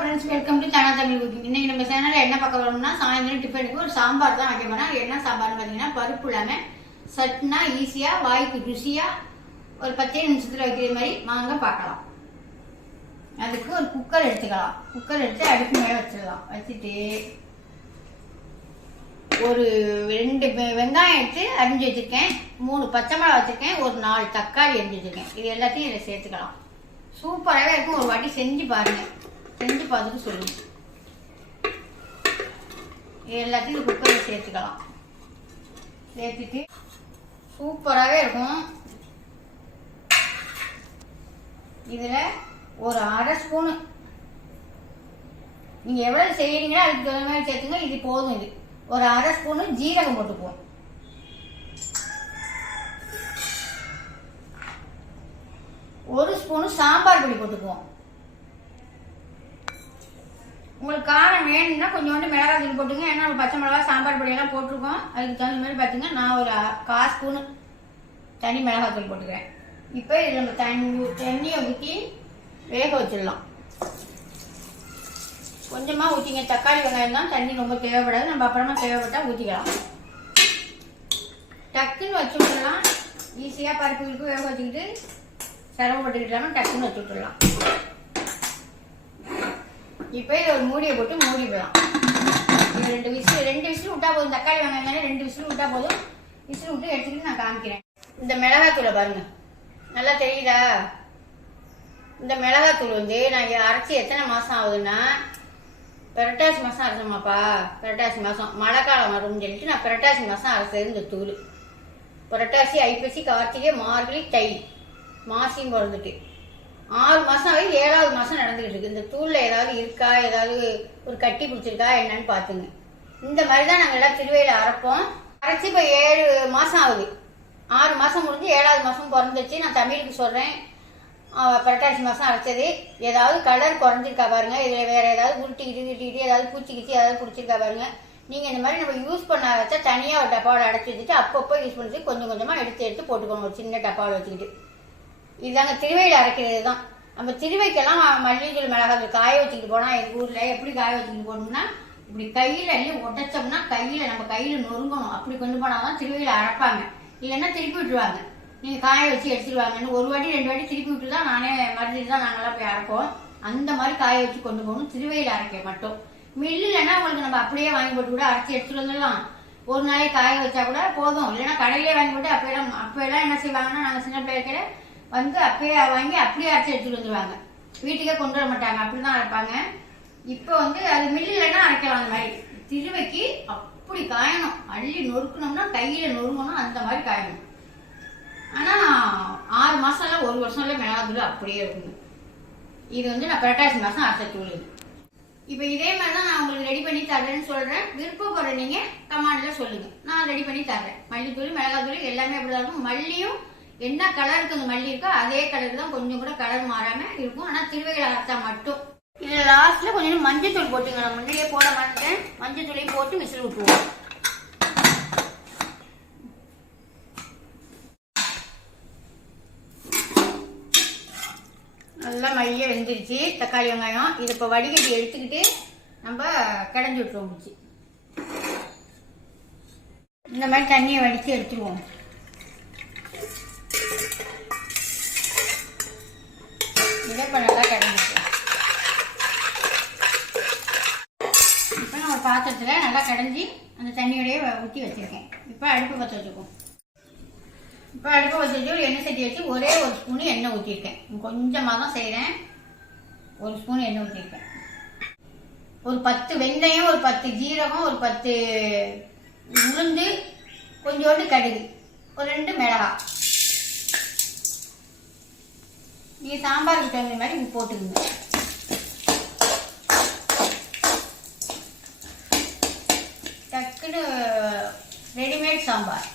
Friends welcome to channel Tamil cooking இன்னைக்கு நம்ம சேனல்ல என்ன பார்க்க வரோம்னா சாயந்தரம் டிஃபனுக்கு ஒரு சாம்பார் தான் வைக்க போறோம். என்ன சாம்பார்னு பார்த்தீங்கன்னா பருப்பு இல்லாமல் சட்னா ஈஸியாக வாய்க்கு ருசியாக ஒரு பத்தே நிமிஷத்தில் வைக்கிற மாதிரி வாங்க பார்க்கலாம். அதுக்கு ஒரு குக்கர் எடுத்துக்கலாம். குக்கர் எடுத்து அடுப்பு மேலே வச்சிடலாம். வச்சுட்டு ஒரு ரெண்டு வெங்காயம் எடுத்து அரிஞ்சு வச்சிருக்கேன். மூணு பச்சை மிளகா வச்சுருக்கேன். ஒரு நாலு தக்காளி அரிஞ்சு வச்சிருக்கேன். இது எல்லாத்தையும் இதில் சேர்த்துக்கலாம். சூப்பராகவே இருக்கும். ஒரு வாட்டி செஞ்சு பாருங்கள் செஞ்சு பார்த்துட்டு சொல்லுங்க இது எல்லாத்தையும் குக்கரில் சேர்த்துக்கலாம். சேர்த்துட்டு சூப்பராகவே இருக்கும். இதில் ஒரு அரை ஸ்பூனு. நீங்கள் எவ்வளோ செய்கிறீங்களோ அதுக்கு தகுந்த மாதிரி சேர்த்துங்க இது போதும் இது. ஒரு அரை ஸ்பூனு ஜீரகம் போட்டுக்குவோம் ஒரு ஸ்பூனு சாம்பார் பொடி போட்டுக்குவோம் உங்களுக்கு காரம் வேணும்னா கொஞ்சோண்டு மிளகாய் தூள் போட்டுங்க. ஏன்னா நம்ம பச்சை மிளகா சாம்பார் பொடியெல்லாம் போட்டிருக்கோம். அதுக்கு தகுந்த மாதிரி பார்த்தீங்கன்னா நான் ஒரு கால் ஸ்பூனு தனி மிளகாய் தூள் போட்டுக்கிறேன். இப்போ இதில் நம்ம தண்ணி தண்ணியை ஊற்றி வேக வச்சிடலாம். கொஞ்சமாக ஊற்றிங்க தக்காளி வெங்காயம் தான் தண்ணி ரொம்ப தேவைப்படாது. நம்ம அப்புறமா தேவைப்பட்டால் ஊற்றிக்கலாம் டக்குன்னு வச்சு விட்டுடலாம். ஈஸியாக பருப்புகளுக்கு வேக வச்சுக்கிட்டு போட்டுக்கிட்டாலும் டக்குன்னு வச்சு விட்டுடலாம். இப்போ இதை ஒரு மூடியை போட்டு மூடி போயிடலாம் இது ரெண்டு விசில் ரெண்டு விசில் விட்டா போதும். தக்காளி வெங்காயம் ரெண்டு விசில் விட்டா போதும். விசில் விட்டு எடுத்துக்கிட்டு நான் காமிக்கிறேன். இந்த மிளகாத்தூளை பாருங்க. நல்லா தெரியுதா? இந்த மிளகாத்தூள் வந்து நான் அரைச்சி எத்தனை மாதம் ஆகுதுன்னா புரட்டாசி மாதம் அரைச்சோமாப்பா? புரட்டாசி மாதம் மழை காலம் வரும்னு சொல்லிட்டு நான் புரட்டாசி மாதம் அரைச்சது இந்த தூள். புரட்டாசி ஐப்பசி கார்த்திகை மார்கழி தை. மாசியும் பிறந்துட்டு. ஆறு மாதம் ஆகி ஏழாவது மாதம் நடந்துகிட்டு இருக்கு. இந்த தூளில் ஏதாவது இருக்கா? ஏதாவது ஒரு கட்டி பிடிச்சிருக்கா? என்னன்னு பார்த்துங்க இந்த மாதிரி தான் நாங்கள் எல்லாம் திருவையில் அரைப்போம். அரைச்சி இப்போ ஏழு மாதம் ஆகுது. ஆறு மாதம் முடிஞ்சு ஏழாவது மாதம் பிறந்துச்சு. நான் தமிழுக்கு சொல்கிறேன் புரட்டாசி மாதம் அரைச்சது. ஏதாவது கலர் குறைஞ்சிருக்கா பாருங்க. இதில் வேற ஏதாவது உருட்டிக்கிட்டு கிட்டிக்கிட்டு ஏதாவது பூச்சி கிச்சி ஏதாவது பிடிச்சிருக்கா பாருங்க. நீங்கள் இந்த மாதிரி நம்ம யூஸ் பண்ண வச்சா தனியாக ஒரு டப்பாவில் அடைச்சி வச்சுட்டு அப்பப்போ யூஸ் பண்ணிட்டு கொஞ்சம் கொஞ்சமாக எடுத்து எடுத்து போட்டுக்கணும் ஒரு சின்ன டப்பாவில் வச்சுக்கிட்டு. இதாங்க திருவையில் அரைக்கிறது தான் நம்ம திருவைக்கெல்லாம் மல்லிகைத்தூள் மிளகாய் காய வச்சுக்கிட்டு போனால் எங்கள் ஊரில் எப்படி காய வச்சுக்கிட்டு போகணும்னா இப்படி கையில் அள்ளி உடைச்சோம்னா கையில் நம்ம கையில் நொறுங்கணும். அப்படி கொண்டு போனால் தான் திருவையில் அரைப்பாங்க. இல்லைன்னா திருப்பி விட்டுருவாங்க. நீங்கள் காய வச்சு எடுத்துருவாங்கன்னு ஒரு வாட்டி ரெண்டு வாட்டி திருப்பி விட்டு தான் நானே மருந்து தான் நாங்களாம் போய் அரைப்போம். அந்த மாதிரி காய வச்சு கொண்டு போகணும். திருவையில் அரைக்க மட்டும். மில்லுலன்னா உங்களுக்கு நம்ம அப்படியே வாங்கி போட்டு கூட அரைச்சி எடுத்துட்டு வந்துடலாம். ஒரு நாளைக்கு காய வச்சா கூட போதும். இல்லைன்னா கடையிலே வாங்கி போட்டு அப்போயெல்லாம் அப்போயெல்லாம் என்ன செய்வாங்கன்னா நாங்கள் சின்ன பிள்ளைக்கிற வந்து அப்பயே வாங்கி அப்படியே அரைச்சி எடுத்துட்டு வந்துருவாங்க. வீட்டுக்கே கொண்டு வர மாட்டாங்க. அப்படிதான் அரைப்பாங்க. இப்போ வந்து அது மில்லுலன்னா அரைக்கலாம் அந்த மாதிரி. திருவைக்கு அப்படி காயணும். அள்ளி நொறுக்கணும்னா கையில நொறுங்கணும். அந்த மாதிரி காயணும். ஆனா ஆறு மாதம்லாம் ஒரு வருஷம்ல மிளகாத்தூள் அப்படியே இருக்குங்க. இது வந்து நான் புரட்டாசி மாசம் அரைச்ச தூள் இப்போ இதே மாதிரி தான் நான் உங்களுக்கு ரெடி பண்ணி தர்றேன்னு சொல்கிறேன் விருப்பப்படுற நீங்கள் கமாண்டில் சொல்லுங்கள் நான் ரெடி பண்ணி தர்றேன். மல்லித்தூள் மிளகாத்தூள் எல்லாமே அப்படிதான் இருக்கும். மல்லியும் என்ன கலருக்கு அந்த மல்லி இருக்கோ அதே கலர் தான் கொஞ்சம் கூட கலர் மாறாம இருக்கும். ஆனா திருவையில் அரைச்சா மட்டும். இதுல லாஸ்ட்ல கொஞ்சம் மஞ்சள் தூள் போட்டுங்க. நான் முன்னாடியே போட மாட்டேன் மஞ்சள் தூளையும் போட்டு விசில் விட்டுருவோம் நல்லா மைய வெந்துருச்சு. தக்காளி வெங்காயம். இது இப்போ வடிகட்டி எடுத்துக்கிட்டு நம்ம கிடஞ்சி விட்டுருவோம். இந்த மாதிரி தண்ணியை வடித்து எடுத்துருவோம். இதை இப்போ நல்லா கடைஞ்சிக்கலாம் இப்போ நான் ஒரு பாத்திரத்தில் நல்லா கடைஞ்சி அந்த தண்ணியோடய ஊற்றி வச்சுருக்கேன். இப்போ அடுப்பு பற்ற வச்சுக்கோம் இப்போ அடுப்பு பற்ற வச்சு ஒரு எண்ணெய் சட்டி வச்சு ஒரே ஒரு ஸ்பூன் எண்ணெய் ஊற்றிருக்கேன் கொஞ்சமாக தான் செய்கிறேன் ஒரு ஸ்பூன் எண்ணெய் ஊற்றிருக்கேன் ஒரு பத்து வெந்தயம் ஒரு பத்து ஜீரகம் ஒரு பத்து உளுந்து கொஞ்சோண்டு கடுகு ஒரு ரெண்டு மிளகாய். நீங்கள் சாம்பாருக்கு தகுந்த மாதிரி நீங்கள் போட்டுக்கோங்க. டக்குன்னு ரெடிமேட் சாம்பார்.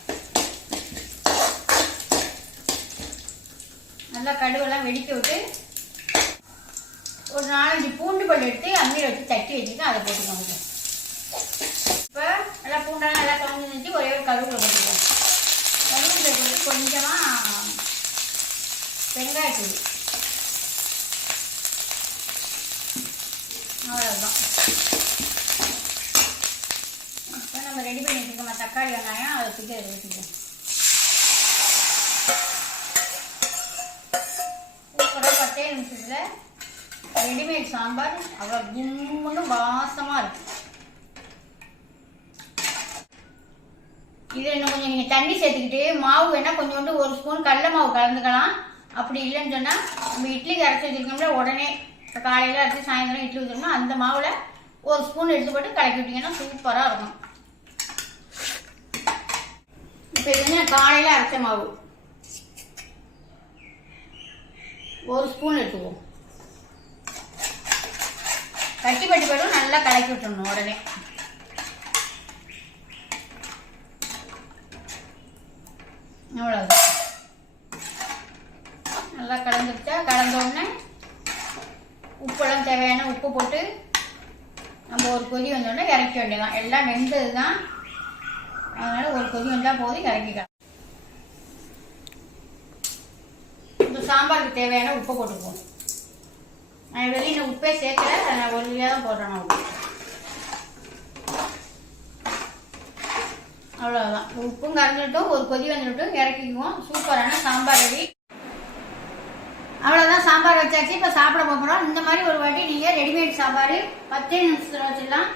நல்லா கடுவெல்லாம் வெடிக்க விட்டு ஒரு நாலஞ்சு பூண்டு பல் எடுத்து அம்மியில் வச்சு தட்டி வச்சுட்டு அதை போட்டுக்கோங்க இப்போ நல்லா பூண்டெல்லாம் நல்லா கலந்து நிறுத்தி ஒரே ஒரு கருவேப்பிலை போட்டுக்கோங்க. கருவேப்பிலை போட்டு கொஞ்சமாக வெங்காயத்தூள். அவ்வளோதான் இப்போ நம்ம ரெடி பண்ணி வச்சுருக்கோம் தக்காளி வெங்காயம் அதை தூக்கி அதை ஊற்றிக்கலாம் பத்தே நிமிஷத்தில் ரெடிமேட் சாம்பார். அவ்வளோ கும்முன்னு வாசமாக இருக்கும் இதில் இன்னும் கொஞ்சம் நீங்கள் தண்ணி சேர்த்துக்கிட்டு மாவு வேணால் கொஞ்சோண்டு ஒரு ஸ்பூன் கடல மாவு கலந்துக்கலாம். அப்படி இல்லைன்னு சொன்னால் நம்ம இட்லிக்கு அரைச்சி வச்சுருக்கோம்ல உடனே இப்போ காலையில் அரைச்சி சாயந்தரம் இட்லி ஊற்றணும்னா அந்த மாவில் ஒரு ஸ்பூன் எடுத்து போட்டு கலக்கி விட்டிங்கன்னா சூப்பராக இருக்கும். இப்போ இது வந்து காலையில் அரைச்ச மாவு. ஒரு ஸ்பூன் எடுத்துக்குவோம். கட்டி பட்டி போய்டும் நல்லா கலக்கி விட்டுடணும் உடனே. அவ்வளோதான் நல்லா கலந்துருச்சா கலந்த உடனே உப்பெல்லாம் தேவையான உப்பு போட்டு நம்ம ஒரு கொதி வந்தோடனே இறக்க வேண்டியதான் எல்லாம் வெந்தது தான் அதனால் ஒரு கொதி வந்தால் போதும் இறக்கிக்கலாம். இந்த சாம்பாருக்கு தேவையான உப்பு போட்டுக்குவோம். நான் வெளியில் உப்பே சேர்க்கல. நான் ஒரு தான் போடுறேன் நான் உப்பு. அவ்வளோதான் உப்பும் கறந்துட்டும் ஒரு கொதி வந்துட்டும் இறக்கிக்குவோம். சூப்பரான சாம்பார் ரெடி. சாம்பார் வச்சாச்சு இப்போ சாப்பிட போகிறோம் இந்த மாதிரி ஒரு வாட்டி நீங்கள் ரெடிமேட் சாம்பார் பத்தே நிமிஷத்தில் வச்சிடலாம்.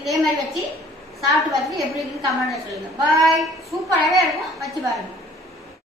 இதே மாதிரி வச்சு சாப்பிட்டு பார்த்துட்டு எப்படி இருக்குன்னு கமெண்ட்டில் சொல்லுங்கள் பாய் சூப்பராகவே இருக்கும். வச்சு பாருங்கள்